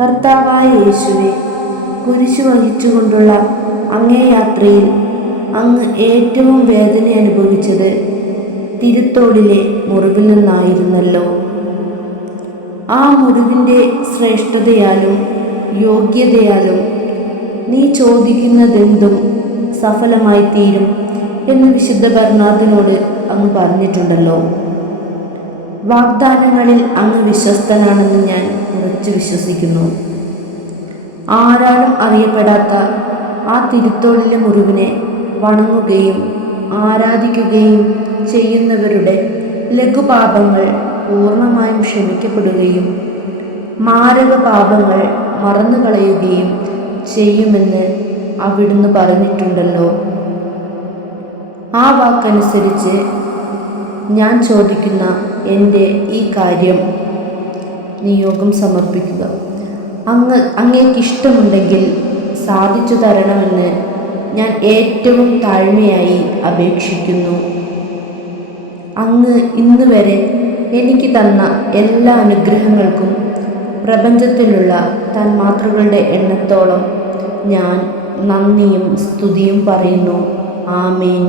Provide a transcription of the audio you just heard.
കർത്താവായ യേശുവെ, കുരിശു വഹിച്ചുകൊണ്ടുള്ള അങ്ങേ യാത്രയിൽ അങ്ങ് ഏറ്റവും വേദന അനുഭവിച്ചത് തിരുത്തോടിലെ മുറിവിൽ നിന്നായിരുന്നല്ലോ. ആ മുറിവിൻ്റെ ശ്രേഷ്ഠതയാലും യോഗ്യതയാലും നീ ചോദിക്കുന്നതെന്തും സഫലമായി തീരും എന്ന് വിശുദ്ധ ബർണാർഡിനോട് അങ്ങ് പറഞ്ഞിട്ടുണ്ടല്ലോ. വാഗ്ദാനങ്ങളിൽ അങ്ങ് വിശ്വസ്തനാണെന്ന് ഞാൻ ഉറച്ചു വിശ്വസിക്കുന്നു. ആരാലും അറിയപ്പെടാത്ത ആ തിരുത്തോടിലെ മുറിവിനെ വണങ്ങുകയും ആരാധിക്കുകയും ചെയ്യുന്നവരുടെ ലഘുപാപങ്ങൾ പൂർണ്ണമായും ക്ഷമിക്കപ്പെടുകയും മാരക പാപങ്ങൾ മറന്നുകളയുകയും ചെയ്യുമെന്ന് അവിടുന്ന് പറഞ്ഞിട്ടുണ്ടല്ലോ. ആ വാക്കനുസരിച്ച് ഞാൻ ചോദിക്കുന്ന എൻ്റെ ഈ കാര്യം നിയോഗം സമർപ്പിക്കുക. അങ്ങേക്കിഷ്ടമുണ്ടെങ്കിൽ സാധിച്ചു തരണമെന്ന് ഞാൻ ഏറ്റവും താഴ്മയായി അപേക്ഷിക്കുന്നു. അങ്ങ് ഇന്ന് വരെ എനിക്ക് തന്ന എല്ലാ അനുഗ്രഹങ്ങൾക്കും പ്രപഞ്ചത്തിലുള്ള തന്മാത്രകളുടെ എണ്ണത്തോളം ഞാൻ നന്ദിയും സ്തുതിയും പറയുന്നു. ആമേൻ.